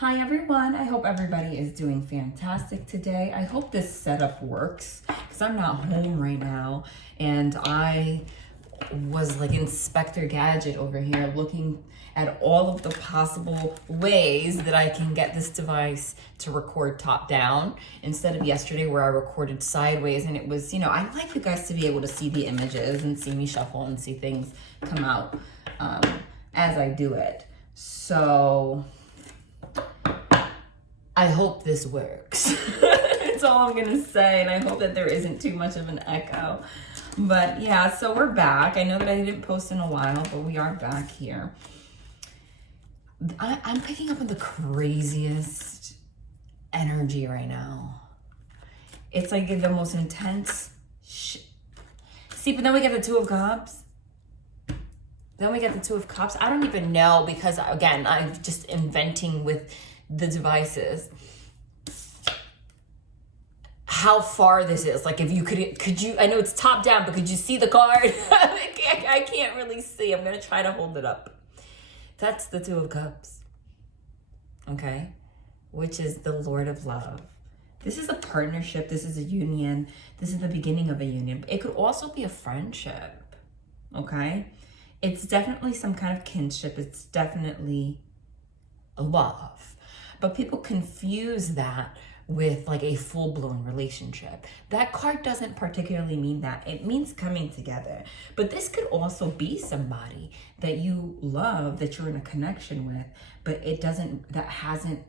Hi everyone, I hope everybody is doing fantastic today. I hope this setup works because I'm not home right now and I was like Inspector Gadget over here looking at all of the possible ways that I can get this device to record top down instead of yesterday where I recorded sideways, and it was, I like you guys to be able to see the images and see me shuffle and see things come out as I do it. So I hope this works. That's all I'm gonna say, and I hope that there isn't too much of an echo. But yeah, so we're back. I know that I didn't post in a while, but we are back here. I'm picking up on the craziest energy right now. It's like the most intense See, but then we get the Two of Cups. Then we get the Two of Cups. I don't even know, because again, I'm just inventing with the devices how far this is. Like, if you could you, I know it's top down, but could you see the card? I can't really see. I'm gonna try to hold it up. That's the Two of Cups, okay, which is the Lord of Love. This is a partnership. This is a union. This is the beginning of a union. It could also be a friendship, okay? It's definitely some kind of kinship. It's definitely love. But people confuse that with like a full-blown relationship. That card doesn't particularly mean that. It means coming together. But this could also be somebody that you love, that you're in a connection with, but that hasn't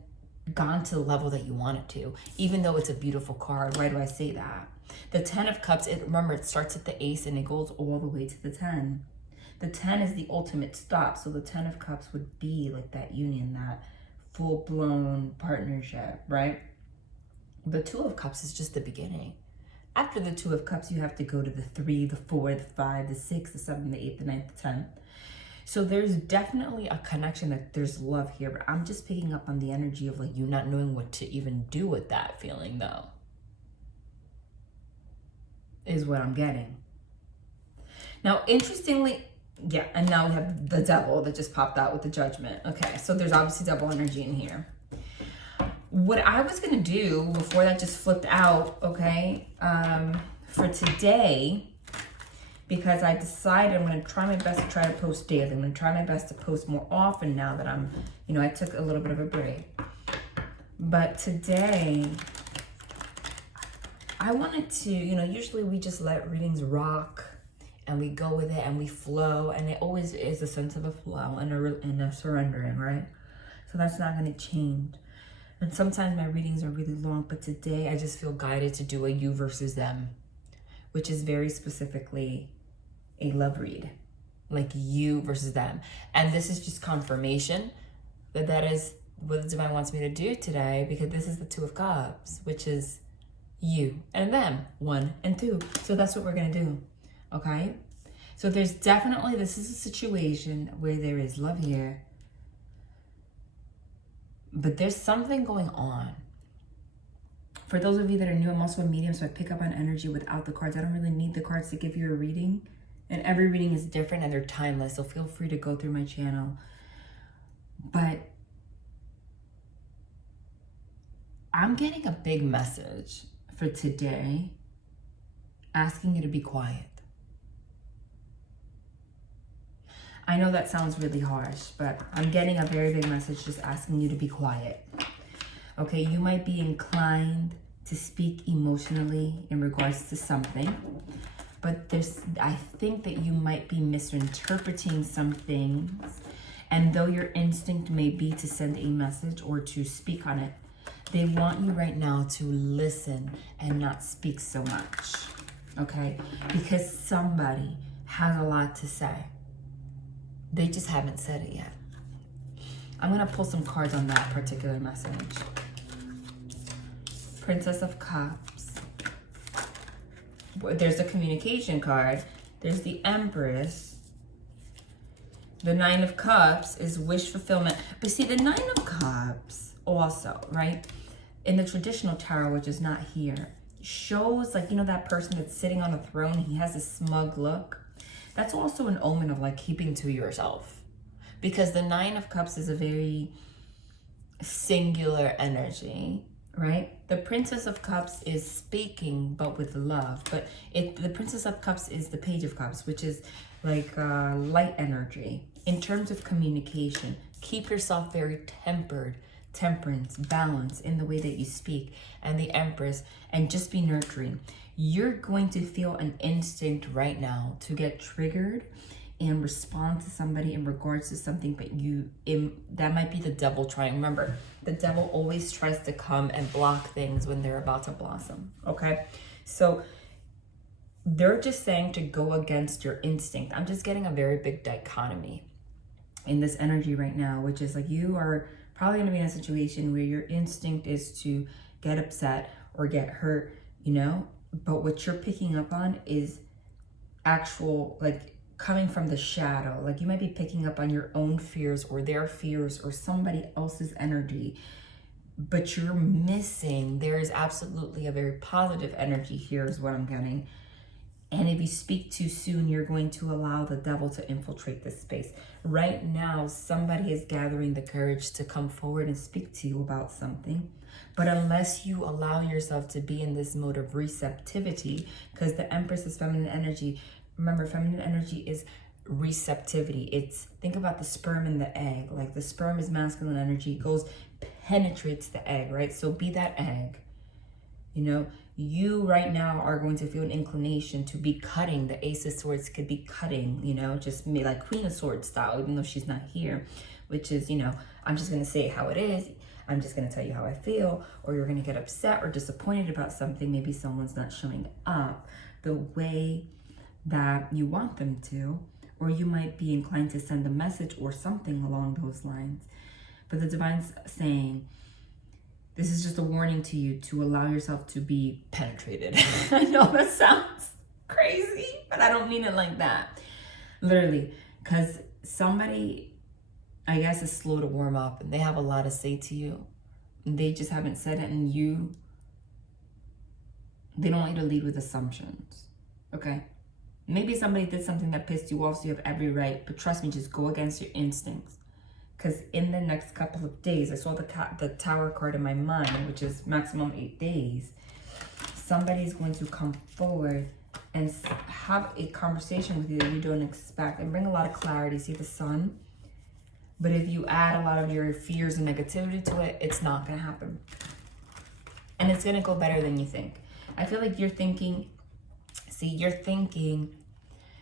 gone to the level that you want it to, even though it's a beautiful card. Why do I say that? The Ten of Cups, remember, it starts at the Ace and it goes all the way to the 10. The 10 is the ultimate stop. So the 10 of Cups would be like that union, that full-blown partnership, right? The Two of Cups is just the beginning. After the Two of Cups, you have to go to the 3, the 4, the 5, the 6, the 7, the 8, the 9, the 10. So there's definitely a connection, that there's love here, but I'm just picking up on the energy of like you not knowing what to even do with that feeling, though, is what I'm getting. Now, interestingly, yeah, and now we have the Devil that just popped out with the Judgment. Okay, so there's obviously double energy in here. What I was gonna do before that just flipped out, okay, for today, because I decided I'm gonna try my best to try to post daily. I'm gonna try my best to post more often now that I'm, I took a little bit of a break. But today, I wanted to, usually we just let readings rock and we go with it and we flow, and it always is a sense of a flow and a surrendering, right? So that's not gonna change. And sometimes my readings are really long, but today I just feel guided to do a you versus them, which is very specifically a love read, like you versus them. And this is just confirmation that that is what the Divine wants me to do today, because this is the Two of Cups, which is you and them, 1 and 2. So that's what we're gonna do, okay? So there's definitely, this is a situation where there is love here, but there's something going on. For those of you that are new, I'm also a medium, so I pick up on energy without the cards. I don't really need the cards to give you a reading. And every reading is different and they're timeless, so feel free to go through my channel. But I'm getting a big message for today, asking you to be quiet. I know that sounds really harsh, but I'm getting a very big message just asking you to be quiet. Okay, you might be inclined to speak emotionally in regards to something, but I think that you might be misinterpreting some things, and though your instinct may be to send a message or to speak on it, they want you right now to listen and not speak so much, okay? Because somebody has a lot to say. They just haven't said it yet. I'm gonna pull some cards on that particular message. Princess of Cups. There's a communication card. There's the Empress. The Nine of Cups is wish fulfillment. But see, the Nine of Cups also, right, in the traditional tarot, which is not here, shows like, that person that's sitting on a throne, he has a smug look. That's also an omen of like keeping to yourself, because the Nine of Cups is a very singular energy, right? The Princess of Cups is speaking, but with love. But the Princess of Cups is the Page of Cups, which is like light energy. In terms of communication, keep yourself very temperance, balance in the way that you speak. And the Empress, and just be nurturing. You're going to feel an instinct right now to get triggered and respond to somebody in regards to something, but that might be the devil trying. Remember, the devil always tries to come and block things when they're about to blossom, okay? So they're just saying to go against your instinct. I'm just getting a very big dichotomy in this energy right now, which is like you are probably going to be in a situation where your instinct is to get upset or get hurt, you know? But what you're picking up on is actual, like, coming from the shadow. Like you might be picking up on your own fears or their fears or somebody else's energy, but you're missing. There is absolutely a very positive energy here is what I'm getting. And if you speak too soon, you're going to allow the devil to infiltrate this space. Right now, somebody is gathering the courage to come forward and speak to you about something. But unless you allow yourself to be in this mode of receptivity, because the Empress is feminine energy. Remember, feminine energy is receptivity. It's, think about the sperm and the egg. Like the sperm is masculine energy, penetrates the egg, right? So be that egg. You know, you right now are going to feel an inclination to be cutting. The Ace of Swords could be cutting, you know, just me like Queen of Swords style, even though she's not here, which is, you know, I'm just going to say how it is. I'm just going to tell you how I feel, or you're going to get upset or disappointed about something. Maybe someone's not showing up the way that you want them to, or you might be inclined to send a message or something along those lines. But the Divine's saying, this is just a warning to you to allow yourself to be penetrated. I know that sounds crazy, but I don't mean it like that. Literally, because somebody, I guess, is slow to warm up and they have a lot to say to you. And they just haven't said it, and they don't want you to lead with assumptions, okay? Maybe somebody did something that pissed you off, so you have every right. But trust me, just go against your instincts. Because in the next couple of days, I saw the Tower card in my mind, which is maximum 8 days. Somebody's going to come forward and have a conversation with you that you don't expect and bring a lot of clarity. See the Sun? But if you add a lot of your fears and negativity to it, it's not going to happen. And it's going to go better than you think. I feel like you're thinking,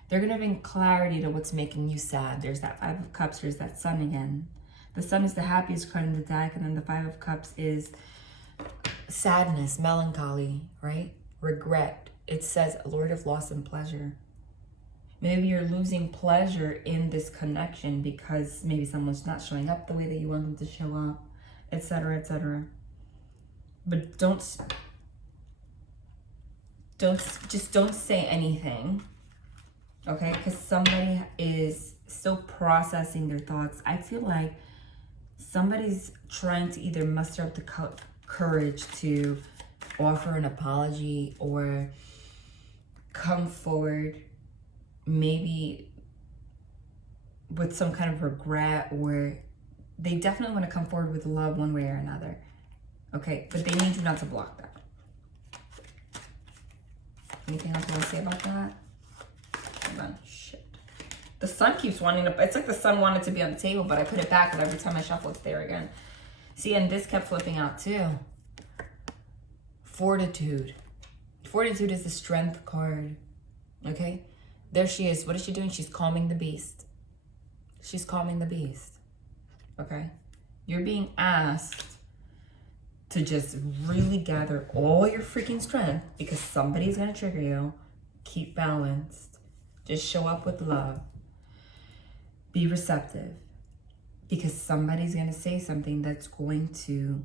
they're going to bring clarity to what's making you sad. There's that Five of Cups, there's that Sun again. The Sun is the happiest card in the deck, and then the Five of Cups is sadness, melancholy, right? Regret. It says Lord of loss and pleasure. Maybe you're losing pleasure in this connection because maybe someone's not showing up the way that you want them to show up, etc., etc. But don't say anything, okay? Because somebody is still processing their thoughts. I feel like somebody's trying to either muster up the courage to offer an apology or come forward maybe with some kind of regret, or they definitely want to come forward with love one way or another, okay? But they need you not to block that. Anything else you want to say about that? Hold on. Shit. The Sun keeps wanting to... It's like the Sun wanted to be on the table, but I put it back, and every time I shuffle, it's there again. See, and this kept flipping out too. Fortitude. Fortitude is the Strength card. Okay? There she is. What is she doing? She's calming the beast. She's calming the beast. Okay? You're being asked to just really gather all your freaking strength because somebody's going to trigger you. Keep balanced. Just show up with love. Be receptive because somebody's going to say something that's going to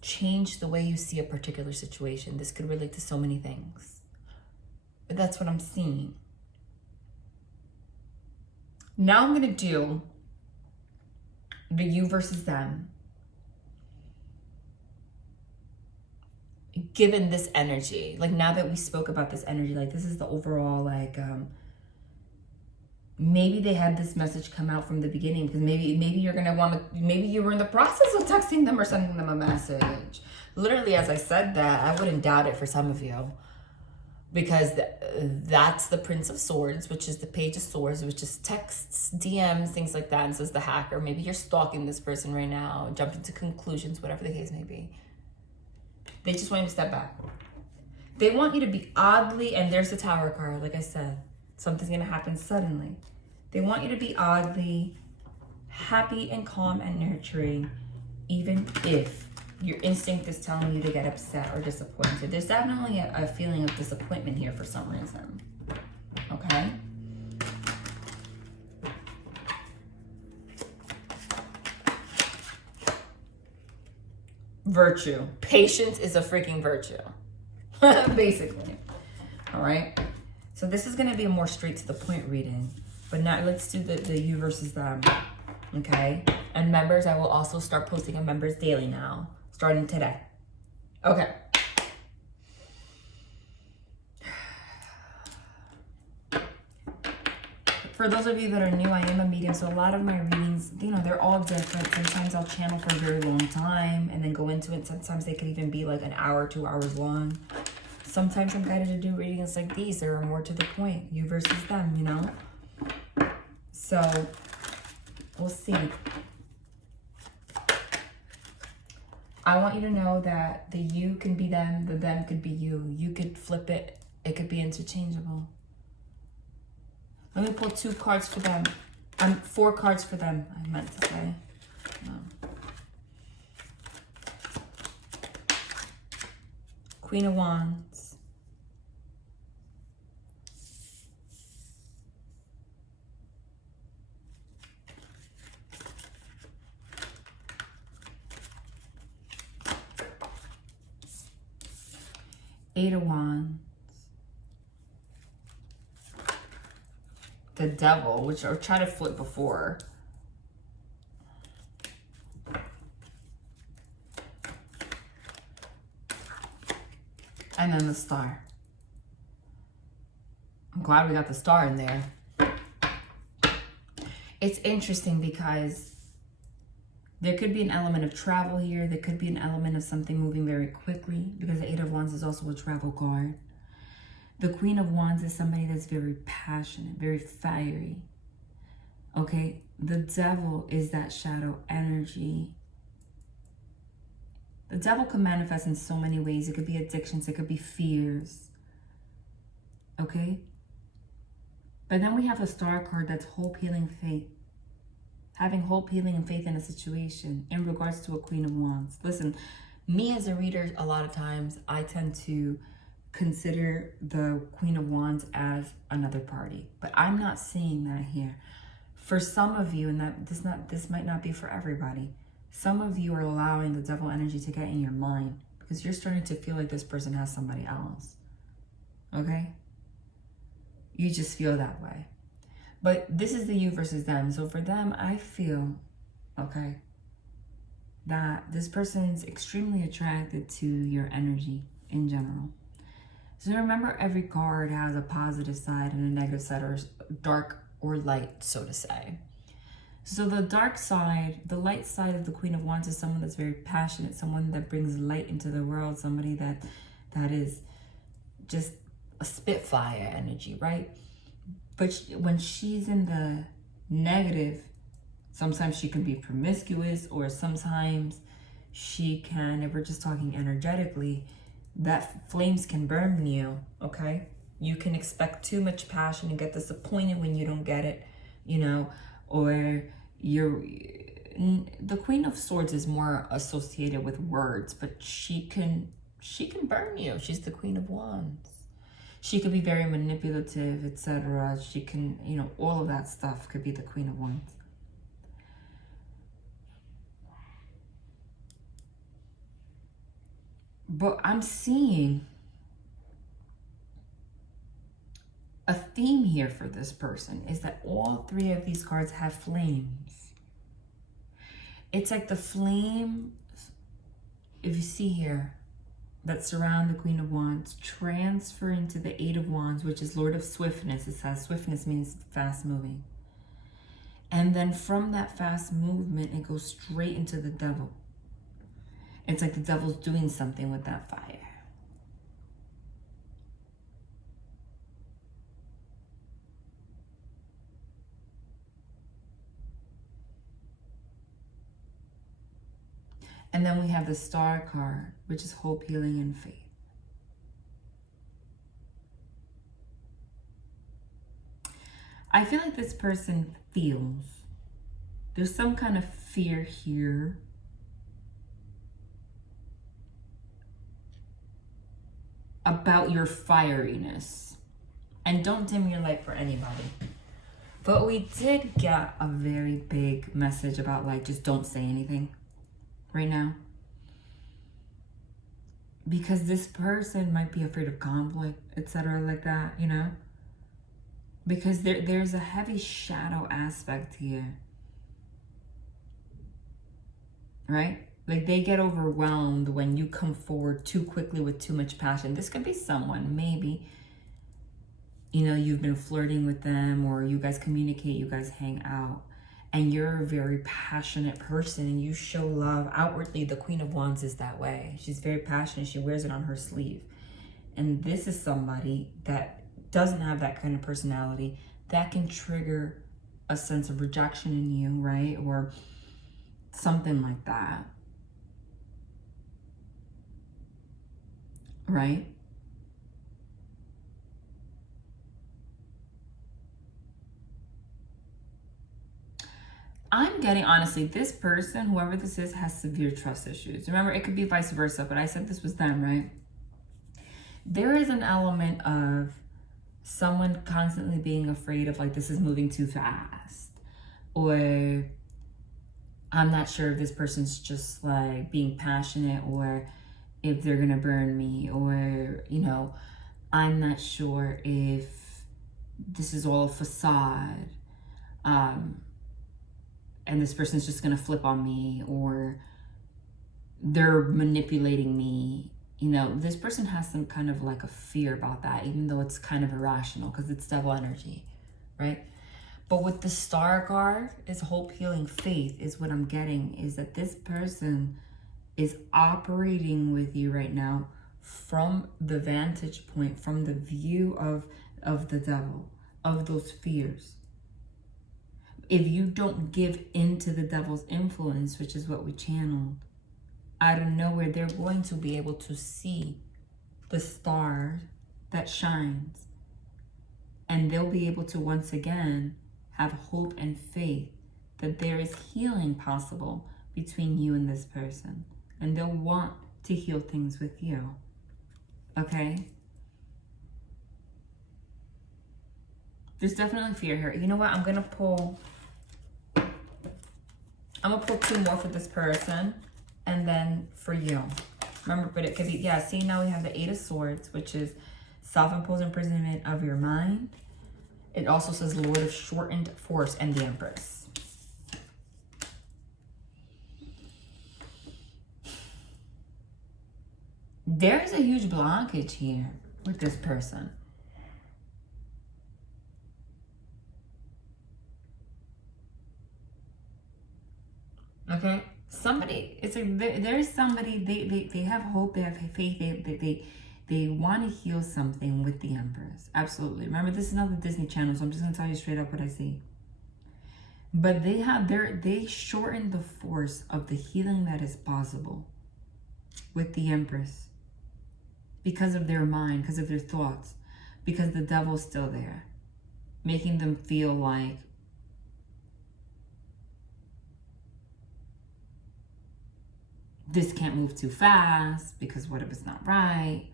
change the way you see a particular situation. This could relate to so many things, but that's what I'm seeing. Now I'm going to do the you versus them. Given this energy, like now that we spoke about this energy, like this is the overall, like, maybe they had this message come out from the beginning, because maybe you're gonna want to, maybe you were in the process of texting them or sending them a message. Literally, as I said that, I wouldn't doubt it for some of you, because that's the Prince of Swords, which is the Page of Swords, which is texts, DMs, things like that, and says the hacker. Maybe you're stalking this person right now, jumping to conclusions, whatever the case may be. They just want you to step back. They want you to be oddly, and there's the Tower card, like I said, something's gonna happen suddenly. They want you to be oddly happy and calm and nurturing, even if your instinct is telling you to get upset or disappointed. There's definitely a feeling of disappointment here for some reason, okay? Virtue. Patience is a freaking virtue, basically, all right? So this is gonna be a more straight to the point reading, but now let's do the you versus them, okay? And members, I will also start posting on members daily now, starting today. Okay. For those of you that are new, I am a medium, so a lot of my readings, you know, they're all different. Sometimes I'll channel for a very long time and then go into it. Sometimes they could even be like an hour, 2 hours long. Sometimes I'm guided to do readings like these. They're more to the point, you versus them, you know? So, we'll see. I want you to know that the you can be them, the them could be you. You could flip it. It could be interchangeable. Let me pull 2 cards for them. 4 cards for them, I meant to say. Queen of Wands. Eight of Wands. The Devil, which I tried to flip before. And then the Star. I'm glad we got the Star in there. It's interesting because there could be an element of travel here. There could be an element of something moving very quickly, because the Eight of Wands is also a travel card. The Queen of Wands is somebody that's very passionate, very fiery. Okay? The Devil is that shadow energy. The Devil can manifest in so many ways. It could be addictions. It could be fears. Okay? But then we have a Star card that's hope, healing, faith. Having hope, healing, and faith in a situation in regards to a Queen of Wands. Listen, me as a reader, a lot of times, I tend to consider the Queen of Wands as another party. But I'm not seeing that here. For some of you, and this might not be for everybody, some of you are allowing the Devil energy to get in your mind because you're starting to feel like this person has somebody else. Okay? You just feel that way. But this is the you versus them. So for them, I feel, okay, that this person's extremely attracted to your energy in general. So remember, every card has a positive side and a negative side, or dark or light, so to say. So the dark side, the light side of the Queen of Wands is someone that's very passionate, someone that brings light into the world, somebody that is just a spitfire energy, right? But when she's in the negative, sometimes she can be promiscuous, or sometimes she can, if we're just talking energetically, that flames can burn you, okay? You can expect too much passion and get disappointed when you don't get it, you know, or the Queen of Swords is more associated with words, but she can burn you. She's the Queen of Wands. She could be very manipulative, etc. She can, you know, all of that stuff could be the Queen of Wands. But I'm seeing a theme here for this person is that all 3 of these cards have flames. It's like the flame, if you see here, that surround the Queen of Wands transfer into the Eight of Wands, which is Lord of Swiftness. It says swiftness means fast moving. And then from that fast movement, it goes straight into the devil. It's like the devil's doing something with that fire. And then we have the Star card, which is hope, healing, and faith. I feel like this person feels there's some kind of fear here. About your fieriness. And don't dim your light for anybody. But we did get a very big message about like, just don't say anything right now. Because this person might be afraid of conflict, etc. like that, you know? Because there's a heavy shadow aspect here. Right? Like they get overwhelmed when you come forward too quickly with too much passion. This could be someone, maybe, you know, you've been flirting with them, or you guys communicate, you guys hang out, and you're a very passionate person and you show love outwardly. The Queen of Wands is that way. She's very passionate. She wears it on her sleeve. And this is somebody that doesn't have that kind of personality that can trigger a sense of rejection in you, right? Or something like that. Right? I'm getting, honestly, this person, whoever this is, has severe trust issues. Remember, it could be vice versa, but I said this was them, right? There is an element of someone constantly being afraid of like, this is moving too fast. Or I'm not sure if this person's just like being passionate, or if they're gonna burn me, or, you know, I'm not sure if this is all a facade, and this person's just gonna flip on me, or they're manipulating me. You know, this person has some kind of like a fear about that, even though it's kind of irrational because it's devil energy, right? But with the Star card, is hope, healing, faith is what I'm getting, is that this person is operating with you right now from the vantage point, from the view of the devil, of those fears. If you don't give in to the devil's influence, which is what we channeled, out of nowhere, they're going to be able to see the star that shines. And they'll be able to once again have hope and faith that there is healing possible between you and this person. And they'll want to heal things with you. Okay? There's definitely fear here. You know what? I'm gonna pull 2 more for this person, and then for you. Remember, but it could be, yeah, see, now we have the 8 of Swords, which is self-imposed imprisonment of your mind. It also says Lord of Shortened Force and the Empress. There's a huge blockage here with this person. Okay, somebody, it's a, there's somebody, they have hope, they have faith, they want to heal something with the Empress. Absolutely. Remember, this is not the Disney Channel, so I'm just gonna tell you straight up what I see. But they shorten the force of the healing that is possible with the Empress because of their mind, because of their thoughts, because the devil's still there, making them feel like this can't move too fast, because what if it's not right?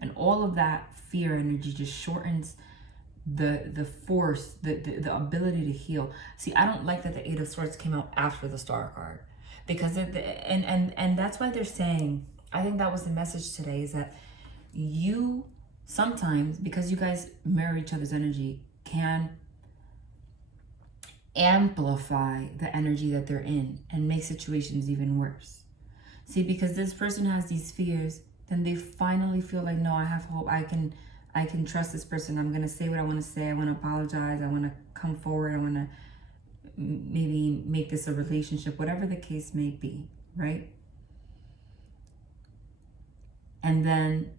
And all of that fear energy just shortens the force, the ability to heal. See, I don't like that the 8 of Swords came out after the Star card, because and that's why they're saying, I think that was the message today, is that you sometimes, because you guys mirror each other's energy, can amplify the energy that they're in and make situations even worse. See, because this person has these fears, then they finally feel like, no, I have hope. I can trust this person. I'm going to say what I want to say. I want to apologize. I want to come forward. I want to maybe make this a relationship, whatever the case may be, right? And then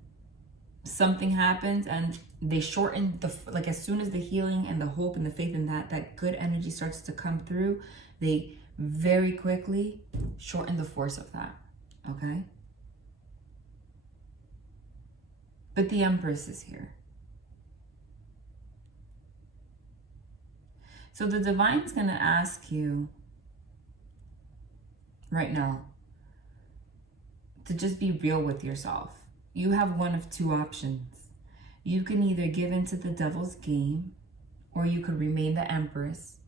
something happens and they shorten like as soon as the healing and the hope and the faith and that good energy starts to come through, they very quickly shorten the force of that, okay? But the Empress is here. So the Divine's going to ask you right now to just be real with yourself. You have one of two options. You can either give into the devil's game, or you could remain the Empress,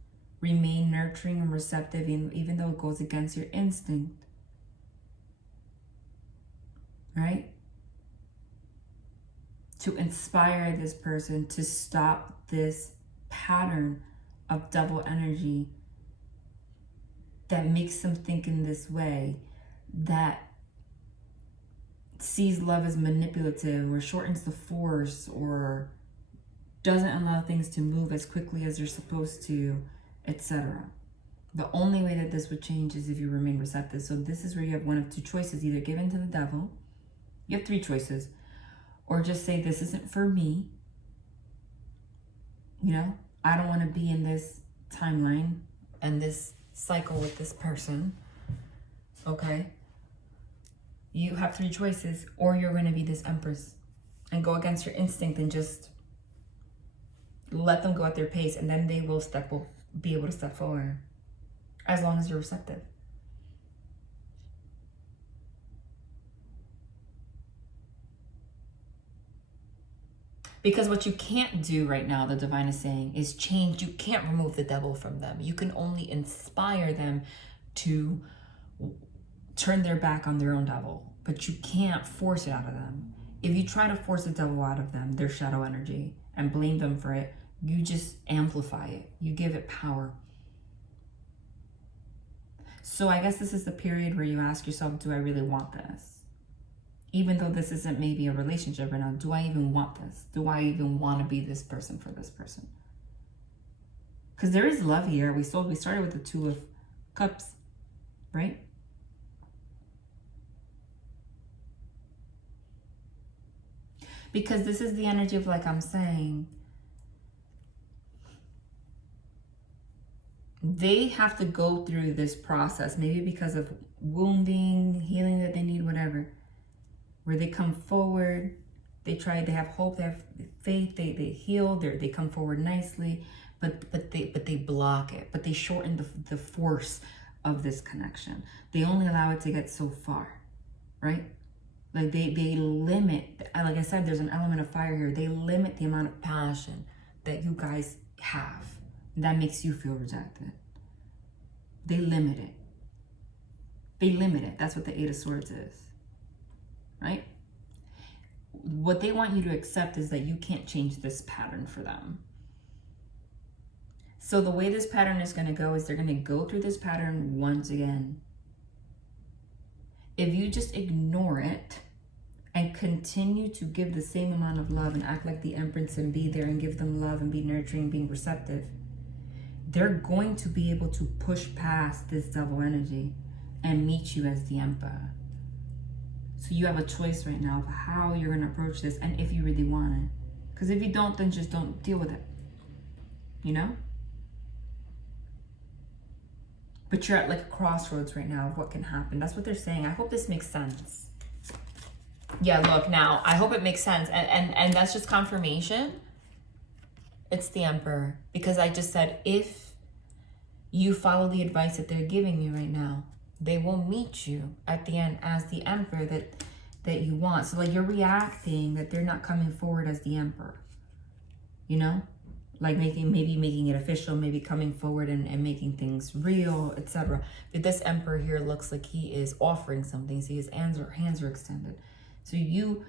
remain nurturing and receptive, even though it goes against your instinct. Right? To inspire this person to stop this pattern of double energy that makes them think in this way, that sees love as manipulative or shortens the force or doesn't allow things to move as quickly as they're supposed to, etc. The only way that this would change is if you remain receptive. So this is where you have one of two choices: either give in to the devil. You have three choices. Or just say, this isn't for me. You know, I don't want to be in this timeline and this cycle with this person. Okay? You have three choices. Or you're going to be this Empress and go against your instinct and just let them go at their pace, and then they will be able to step forward as long as you're receptive. Because what you can't do right now, the Divine is saying, is change. You can't remove the devil from them. You can only inspire them to turn their back on their own devil. But you can't force it out of them. If you try to force the devil out of them, their shadow energy, and blame them for it, you just amplify it. You give it power. So I guess this is the period where you ask yourself, do I really want this? Even though this isn't maybe a relationship right now, do I even want this? Do I even want to be this person for this person? Because there is love here. We started with the Two of Cups, right? Because this is the energy of, like I'm saying, they have to go through this process, maybe because of wounding, healing that they need, whatever, where they come forward, they have hope, they have faith, they heal, they come forward nicely, but they block it, but they shorten the force of this connection. They only allow it to get so far, right? Like they limit, like I said, there's an element of fire here. They limit the amount of passion that you guys have. That makes you feel rejected. They limit it. They limit it. That's what the Eight of Swords is. Right? What they want you to accept is that you can't change this pattern for them. So the way this pattern is going to go is they're going to go through this pattern once again. If you just ignore it and continue to give the same amount of love and act like the Empress and be there and give them love and be nurturing, being receptive, they're going to be able to push past this double energy and meet you as the Emperor. So you have a choice right now of how you're going to approach this and if you really want it. Because if you don't, then just don't deal with it. You know? But you're at like a crossroads right now of what can happen. That's what they're saying. I hope this makes sense. Yeah, look, now, I hope it makes sense. And that's just confirmation. It's the Emperor. Because I just said, if you follow the advice that they're giving you right now, they will meet you at the end as the Emperor that you want. So like you're reacting that they're not coming forward as the Emperor. You know? Like maybe making it official, maybe coming forward and making things real, etc. But this Emperor here looks like he is offering something. See, his hands are extended. So you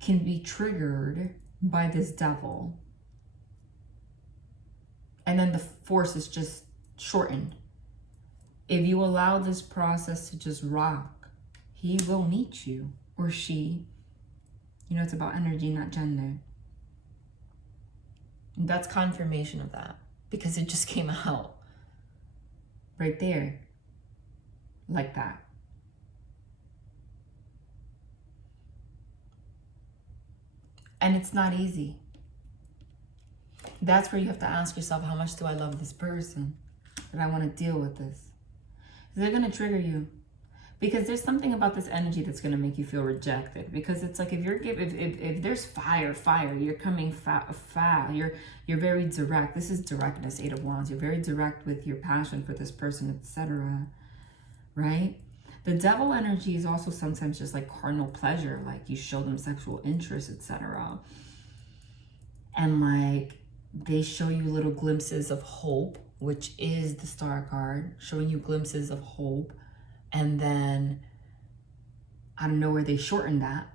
can be triggered by this devil. And then the force is just shortened. If you allow this process to just rock, he will meet you, or she. You know, it's about energy, not gender. That's confirmation of that, because it just came out. right there, like that. And it's not easy. That's where you have to ask yourself, how much do I love this person that I want to deal with this? They're going to trigger you. Because there's something about this energy that's going to make you feel rejected. Because it's like if there's fire, you're coming foul. You're very direct. This is directness, 8 of Wands. You're very direct with your passion for this person, etc. Right? The devil energy is also sometimes just like carnal pleasure. Like you show them sexual interest, etc. And like they show you little glimpses of hope, which is the Star card, showing you glimpses of hope. And then, I don't know where they shorten that.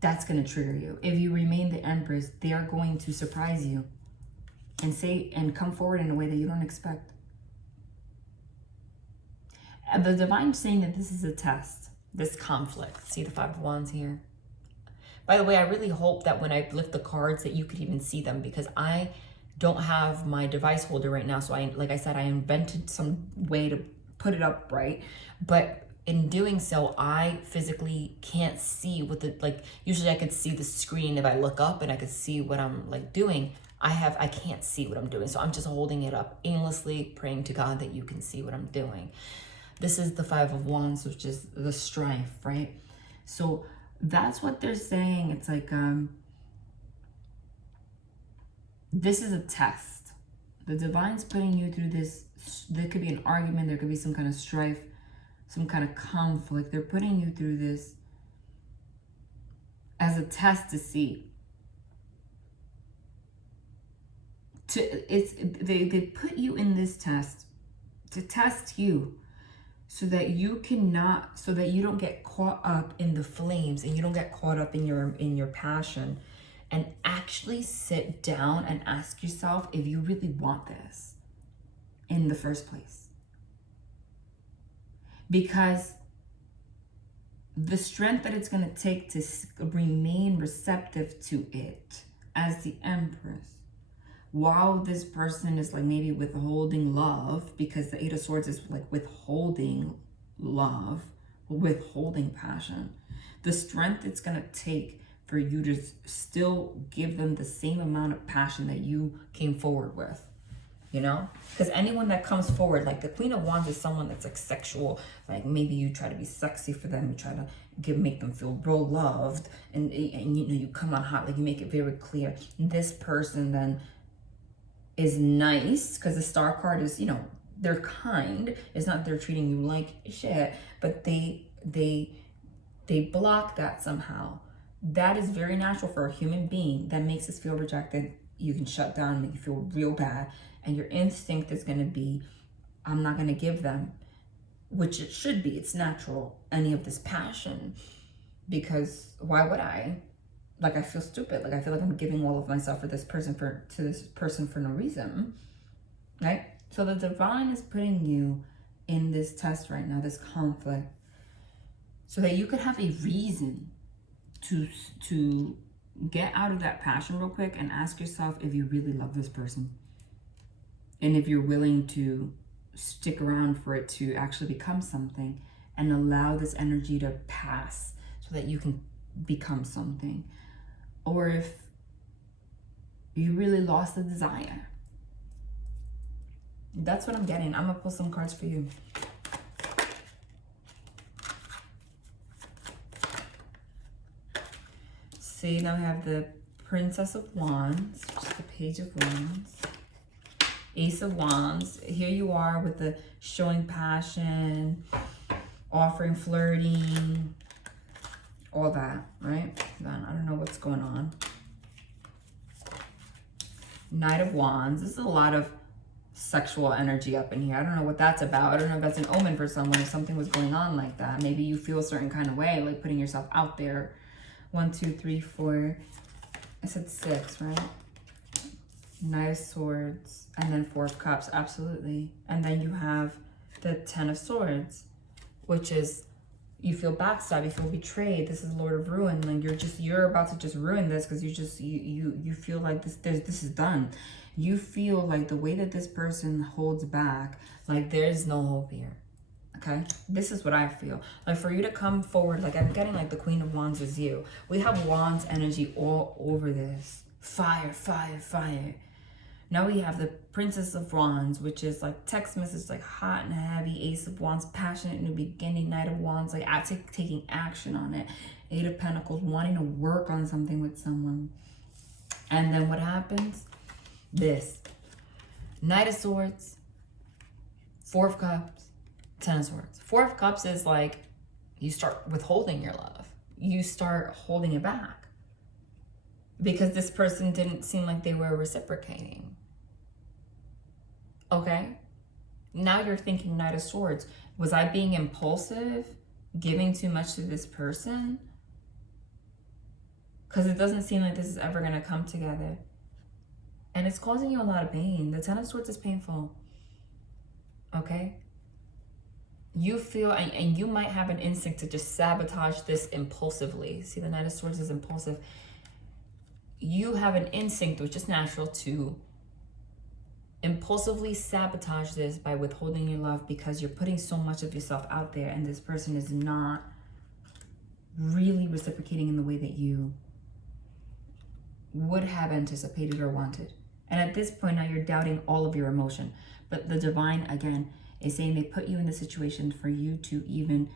That's going to trigger you. If you remain the Empress, they are going to surprise you and say and come forward in a way that you don't expect. And the divine is saying that this is a test, this conflict. See the 5 of Wands here. By the way, I really hope that when I lift the cards that you could even see them, because I don't have my device holder right now. So like I said, I invented some way to put it up right. But in doing so, I physically can't see what the, like, usually I could see the screen if I look up and I could see what I'm like doing. I can't see what I'm doing. So I'm just holding it up aimlessly, praying to God that you can see what I'm doing. This is the 5 of Wands, which is the strife, right? So that's what they're saying. It's like, this is a test. The divine's putting you through this. There could be an argument. There could be some kind of strife, some kind of conflict. They're putting you through this as a test to see. They put you in this test to test you so that you don't get caught up in the flames and you don't get caught up in your passion. And actually sit down and ask yourself if you really want this in the first place. Because the strength that it's going to take to remain receptive to it as the Empress, while this person is like maybe withholding love, because the 8 of Swords is like withholding love, withholding passion, the strength it's going to take for you to still give them the same amount of passion that you came forward with, you know? Because anyone that comes forward, like the Queen of Wands is someone that's like sexual, like maybe you try to be sexy for them, you try to make them feel real loved, and you know, you come on hot, like you make it very clear. This person then is nice, because the Star card is, you know, they're kind. It's not they're treating you like shit, but they block that somehow. That is very natural for a human being. That makes us feel rejected. You can shut down, make you feel real bad. And your instinct is going to be, I'm not going to give them, which it should be. It's natural, any of this passion. Because why would I? Like, I feel stupid. Like, I feel like I'm giving all of myself to this person for no reason. Right? So the divine is putting you in this test right now, this conflict, so that you could have a reason to get out of that passion real quick and ask yourself if you really love this person. And if you're willing to stick around for it to actually become something and allow this energy to pass so that you can become something. Or if you really lost the desire. That's what I'm getting. I'm going to pull some cards for you. See, now we have the Princess of Wands, just the Page of Wands, Ace of Wands. Here you are with the showing passion, offering, flirting, all that, right? Then I don't know what's going on. Knight of Wands. This is a lot of sexual energy up in here. I don't know what that's about. I don't know if that's an omen for someone, if something was going on like that. Maybe you feel a certain kind of way, like putting yourself out there. 1, 2, 3, 4. I said 6, right? Knight of Swords, and then 4 of Cups, absolutely. And then you have the 10 of Swords, which is you feel backstabbed, you feel betrayed. This is Lord of Ruin. Like you're about to just ruin this because you feel like this is done. You feel like the way that this person holds back, like there's no hope here. Okay, this is what I feel. Like for you to come forward, like I'm getting like the Queen of Wands is you. We have Wands energy all over this. Fire, fire, fire. Now we have the Princess of Wands, which is like text message, like hot and heavy. Ace of Wands, passionate, new beginning. Knight of Wands, like taking action on it. Eight of Pentacles, wanting to work on something with someone. And then what happens? This. Knight of Swords, Four of Cups, Ten of Swords. Four of Cups is like you start withholding your love. You start holding it back because this person didn't seem like they were reciprocating. Okay? Now you're thinking Knight of Swords. Was I being impulsive, giving too much to this person? Because it doesn't seem like this is ever going to come together. And it's causing you a lot of pain. The Ten of Swords is painful. Okay? You feel, and you might have an instinct to just sabotage this impulsively. See, the Knight of Swords is impulsive. You have an instinct, which is natural, to impulsively sabotage this by withholding your love because you're putting so much of yourself out there and this person is not really reciprocating in the way that you would have anticipated or wanted. And at this point now you're doubting all of your emotion. But the divine, again, is saying they put you in the situation for you to even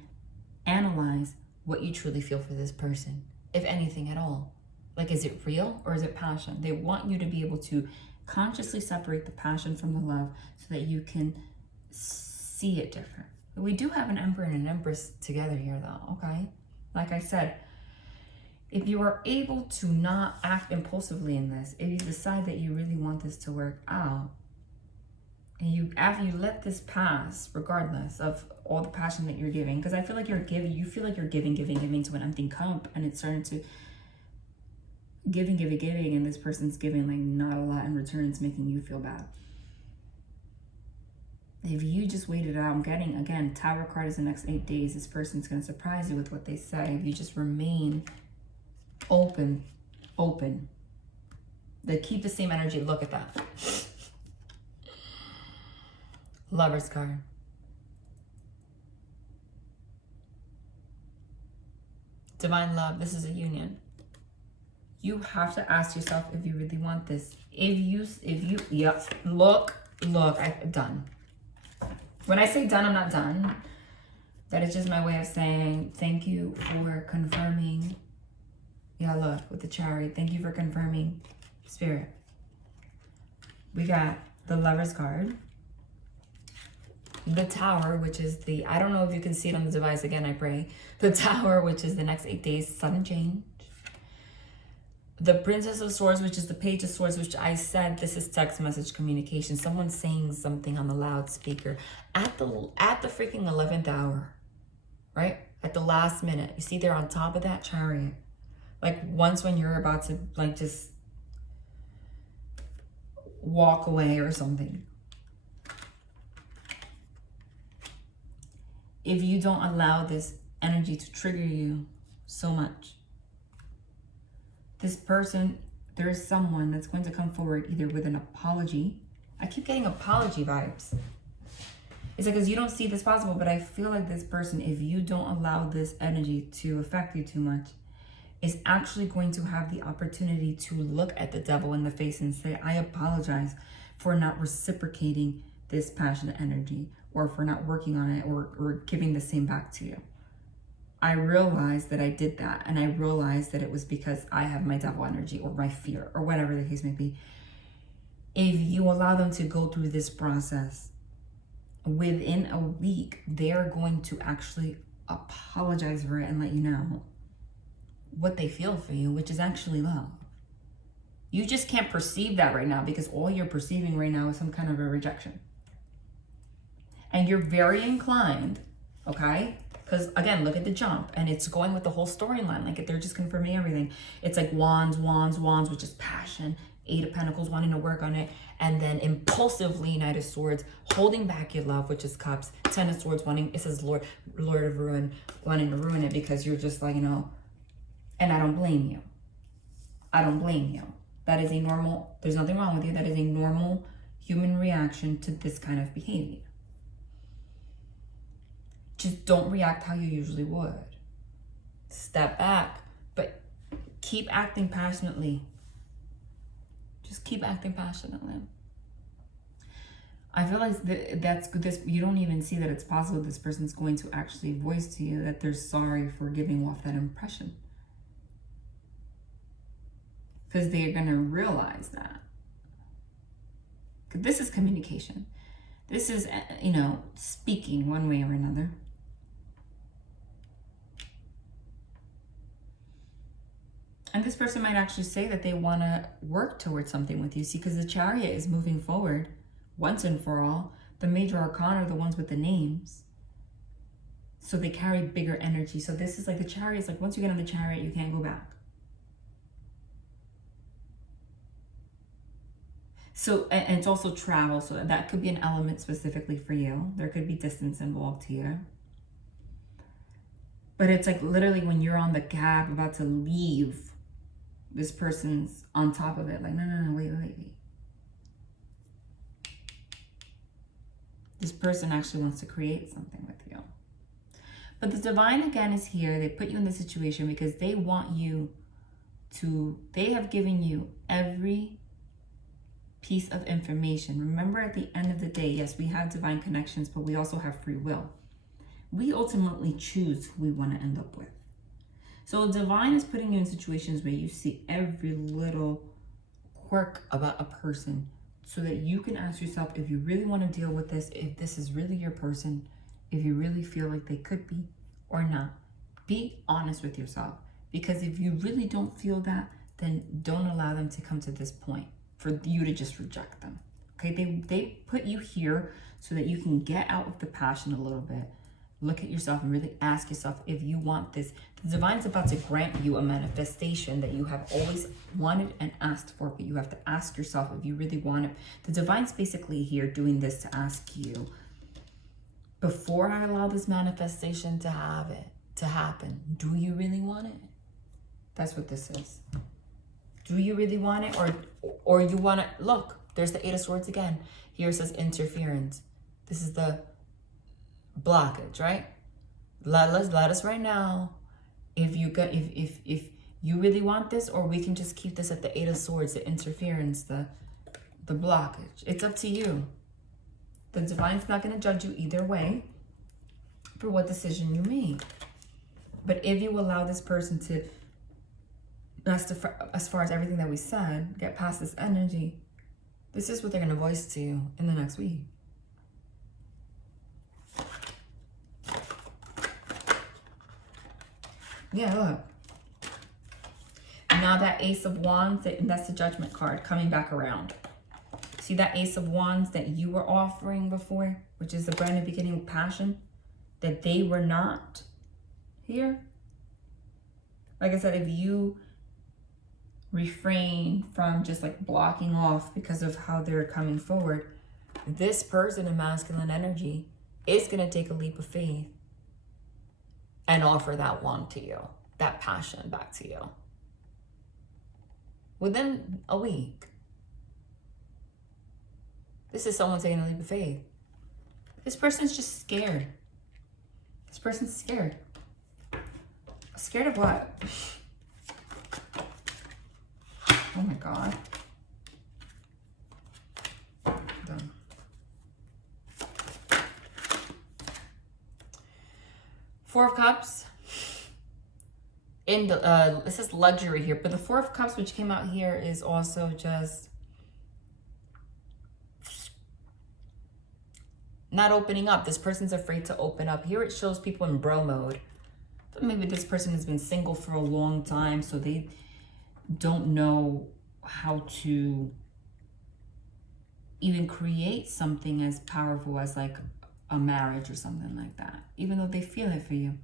analyze what you truly feel for this person, if anything at all. Like, is it real or is it passion? They want you to be able to consciously separate the passion from the love so that you can see it different. We do have an Emperor and an Empress together here though, okay? Like I said, if you are able to not act impulsively in this, if you decide that you really want this to work out, and after you let this pass, regardless of all the passion that you're giving, because I feel like you feel like you're giving to an empty cup, and it's starting to giving, and this person's giving like not a lot in return. It's making you feel bad. If you just wait it out, I'm getting, again, Tower card is the next 8 days. This person's going to surprise you with what they say. If you just remain open. They keep the same energy. Look at that. Lover's card. Divine love. This is a union. You have to ask yourself if you really want this. Yep. Look, I'm done. When I say done, I'm not done. That is just my way of saying thank you for confirming. Yeah, look, with the Chariot. Thank you for confirming, Spirit. We got the Lover's card. The Tower, which is the, I don't know if you can see it on the device. Again, I pray. The Tower, which is the next 8 days, sudden change. The Princess of Swords, which is the Page of Swords, which I said this is text message communication. Someone's saying something on the loudspeaker at the freaking 11th hour, right? At the last minute. You see, they're on top of that Chariot. Like once when you're about to like just walk away or something. If you don't allow this energy to trigger you so much, this person, there is someone that's going to come forward either with an apology. I keep getting apology vibes. It's like, because you don't see this possible, but I feel like this person, if you don't allow this energy to affect you too much, is actually going to have the opportunity to look at the devil in the face and say, I apologize for not reciprocating this passionate energy, or for not working on it, or giving the same back to you. I realized that I did that, and I realized that it was because I have my devil energy or my fear or whatever the case may be. If you allow them to go through this process, within a week, they're going to actually apologize for it and let you know what they feel for you, which is actually love. You just can't perceive that right now because all you're perceiving right now is some kind of a rejection. And you're very inclined, okay? Because again, look at the jump, and it's going with the whole storyline. Like they're just confirming everything. It's like wands, which is passion. 8 of Pentacles, wanting to work on it. And then impulsively, Knight of Swords, holding back your love, which is Cups. 10 of Swords, it says Lord of Ruin, wanting to ruin it because you're just like, and I don't blame you. That is a normal, there's nothing wrong with you. That is a normal human reaction to this kind of behavior. Just don't react how you usually would. Step back, but keep acting passionately. Just keep acting passionately. I feel like that's this. You don't even see that it's possible this person's going to actually voice to you that they're sorry for giving off that impression. Because they're going to realize that. This is communication. This is, speaking one way or another. And this person might actually say that they want to work towards something with you. See, because the Chariot is moving forward once and for all. The major arcana are the ones with the names. So they carry bigger energy. So this is like the Chariot is like, once you get on the Chariot, you can't go back. So, and it's also travel. So that could be an element specifically for you. There could be distance involved here. But it's like literally when you're on the cab about to leave, this person's on top of it. Like, no, wait. This person actually wants to create something with you. But the divine, again, is here. They put you in this situation because they want you to, they have given you every piece of information. Remember, at the end of the day, yes, we have divine connections, but we also have free will. We ultimately choose who we want to end up with. So divine is putting you in situations where you see every little quirk about a person so that you can ask yourself if you really want to deal with this, if this is really your person, if you really feel like they could be or not. Be honest with yourself, because if you really don't feel that, then don't allow them to come to this point for you to just reject them. Okay, they put you here so that you can get out of the passion a little bit. Look at yourself and really ask yourself if you want this. The divine's about to grant you a manifestation that you have always wanted and asked for, but you have to ask yourself if you really want it. The divine's basically here doing this to ask you, before I allow this manifestation to happen, do you really want it? That's what this is. Do you really want it, or you want to look? There's the Eight of Swords again. Here it says interference. This is the blockage, right? Let us right now. If you really want this, or we can just keep this at the Eight of Swords, the interference, the blockage. It's up to you. The divine's not going to judge you either way for what decision you make. But if you allow this person to, as far as everything that we said, get past this energy, this is what they're going to voice to you in the next week. Yeah, look. Now that Ace of Wands, that's the Judgment card coming back around. See that Ace of Wands that you were offering before, which is the brand new beginning with passion, that they were not here? Like I said, if you refrain from just like blocking off because of how they're coming forward, this person in masculine energy is going to take a leap of faith and offer that wand to you, that passion back to you within a week. This is someone taking a leap of faith. This person's just scared. This person's scared. Scared of what? Oh my God. Done. Four of Cups. In the this is luxury here, but the Four of Cups, which came out here, is also just not opening up. This person's afraid to open up. Here it shows people in bro mode. But maybe this person has been single for a long time, so they don't know how to even create something as powerful as like a marriage or something like that, even though they feel it for you.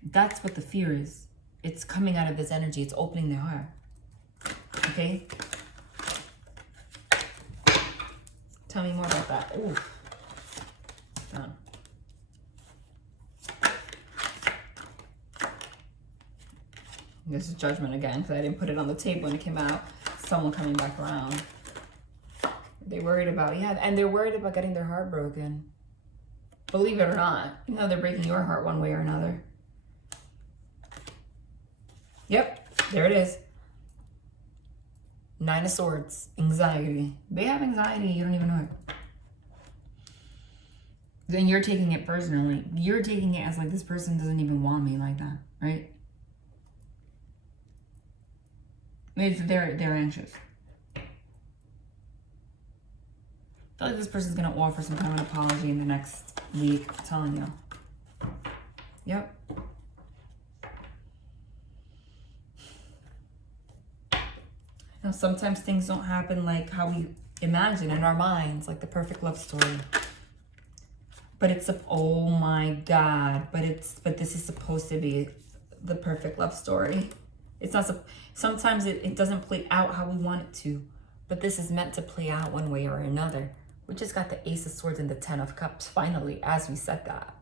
That's what the fear is. It's coming out of this energy. It's opening their heart. Okay? Tell me more about that. Ooh. Done. This is Judgment again, because I didn't put it on the table when it came out. Someone coming back around. They're worried about, yeah, and they're worried about getting their heart broken. Believe it or not. You know, they're breaking your heart one way or another. Yep, there it is. 9 of Swords, anxiety. They have anxiety, you don't even know it. Then you're taking it personally. You're taking it as like, this person doesn't even want me like that, right? They're anxious. I feel like this person's gonna offer some kind of an apology in the next week. I'm telling you. Yep. Now sometimes things don't happen like how we imagine in our minds, like the perfect love story. But it's oh my God! But this is supposed to be the perfect love story. It's not. Sometimes it doesn't play out how we want it to, but this is meant to play out one way or another. We just got the Ace of Swords and the 10 of Cups finally, as we said that.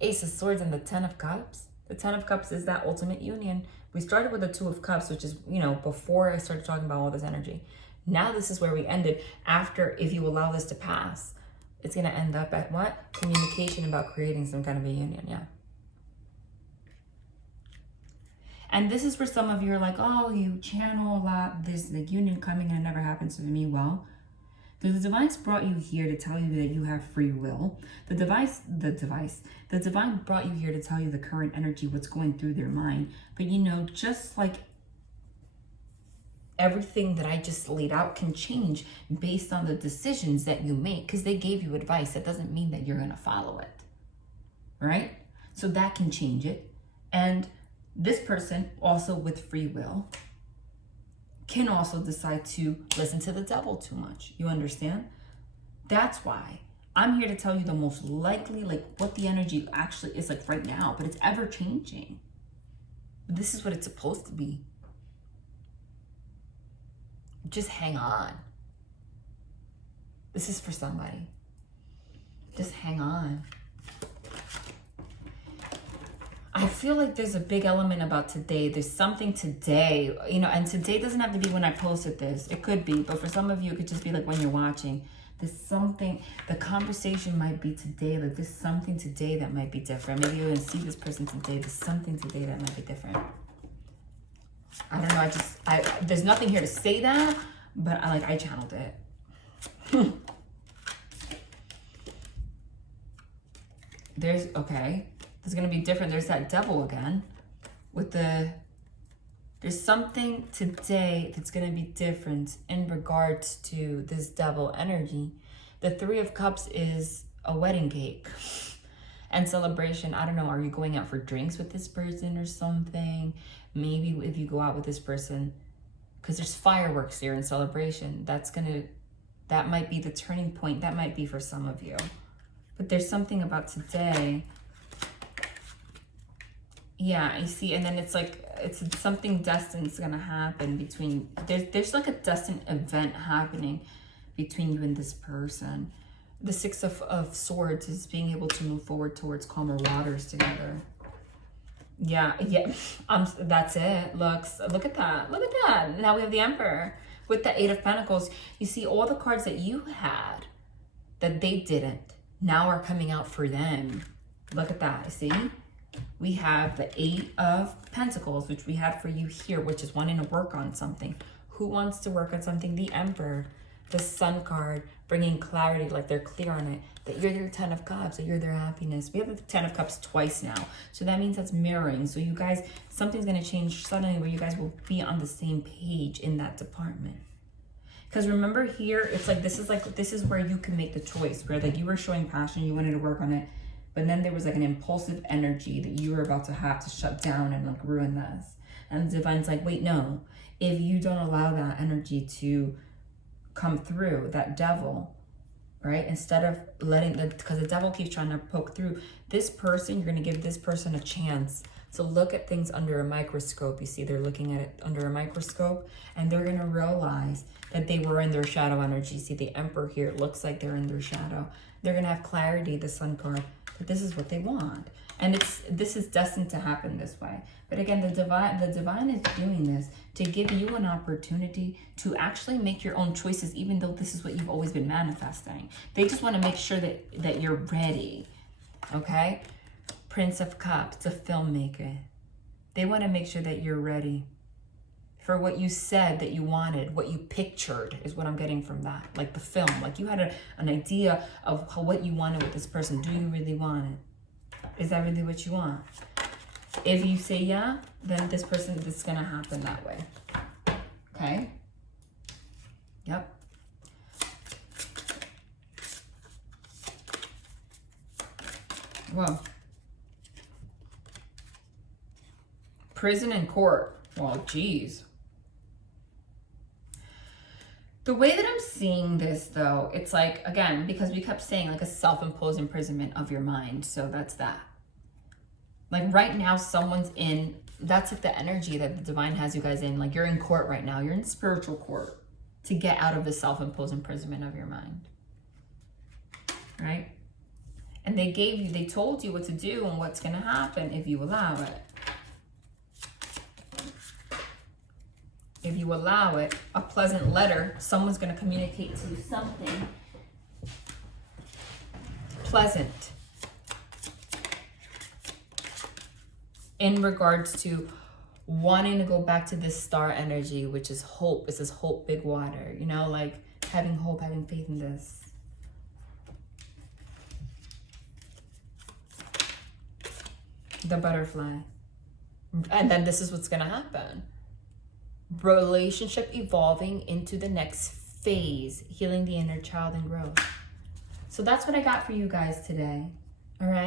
Ace of Swords and the 10 of Cups. The 10 of Cups is that ultimate union. We started with the 2 of Cups, which is, you know, before I started talking about all this energy. Now this is where we ended. After, if you allow this to pass, it's going to end up at what? Communication about creating some kind of a union, yeah. And this is for some of you are like, oh, you channel a lot, this the union coming and it never happens to me. Well, the Divine's brought you here to tell you that you have free will. The Divine brought you here to tell you the current energy, what's going through their mind. But you know, just like everything that I just laid out can change based on the decisions that you make, because they gave you advice. That doesn't mean that you're going to follow it, right? So that can change it. And this person, also with free will, can also decide to listen to the devil too much. You understand? That's why I'm here to tell you the most likely, like what the energy actually is like right now, but it's ever changing. But this is what it's supposed to be. Just hang on. This is for somebody. Just hang on. I feel like there's a big element about today. There's something today, you know, and today doesn't have to be when I posted this. It could be, but for some of you, it could just be like when you're watching. There's something, the conversation might be today, like there's something today that might be different. Maybe you're going to see this person today. There's something today that might be different. I don't know. There's nothing here to say that, but I channeled it. There's going to be different. There's that devil again with there's something today that's going to be different in regards to this devil energy. The 3 of Cups is a wedding cake and celebration. I don't know. Are you going out for drinks with this person or something? Maybe if you go out with this person, because there's fireworks here in celebration, that might be the turning point. That might be for some of you. But there's something about today. Yeah, I see. And then it's like, it's something destined is going to happen between, there's like a destined event happening between you and this person. The 6 of Swords is being able to move forward towards calmer waters together. Yeah. That's it. Look at that. Look at that. Now we have the Emperor with the 8 of Pentacles. You see all the cards that you had that they didn't now are coming out for them. Look at that. See? We have the 8 of Pentacles, which we had for you here, which is wanting to work on something. Who wants to work on something? The Emperor. The Sun card, bringing clarity, like they're clear on it, that you're their 10 of Cups, that you're their happiness. We have the 10 of Cups twice now. So that means that's mirroring. So you guys, something's going to change suddenly where you guys will be on the same page in that department. Because remember here, it's like, this is where you can make the choice, where like you were showing passion, you wanted to work on it. But then there was like an impulsive energy that you were about to have to shut down and like ruin this. And the Divine's like, wait, no. If you don't allow that energy to come through, that devil, right? Instead of because the devil keeps trying to poke through. This person, you're going to give this person a chance to look at things under a microscope. You see, they're looking at it under a microscope and they're going to realize that they were in their shadow energy. See, the Emperor here, it looks like they're in their shadow. They're going to have clarity, the Sun card. that this is what they want. And this is destined to happen this way. But again, the divine is doing this to give you an opportunity to actually make your own choices, even though this is what you've always been manifesting. They just want to make sure that you're ready. Okay? Prince of Cups, the filmmaker. They want to make sure that you're ready for what you said that you wanted, what you pictured is what I'm getting from that. Like the film, like you had an idea of what you wanted with this person. Do you really want it? Is that really what you want? If you say yeah, then this is going to happen that way. Okay? Yep. Well, prison and court. Well, geez. The way that I'm seeing this, though, it's like, again, because we kept saying like a self-imposed imprisonment of your mind. So that's that. Like right now, someone's in, that's like the energy that the divine has you guys in. Like you're in court right now. You're in spiritual court to get out of the self-imposed imprisonment of your mind. Right? And they told you what to do and what's going to happen if you allow it. If you allow it, a pleasant letter, someone's going to communicate to you something pleasant in regards to wanting to go back to this star energy, which is hope. This is hope, big water, you know, like having hope, having faith in this. The butterfly. And then this is what's going to happen. Relationship evolving into the next phase, healing the inner child and growth. So that's what I got for you guys today. All right.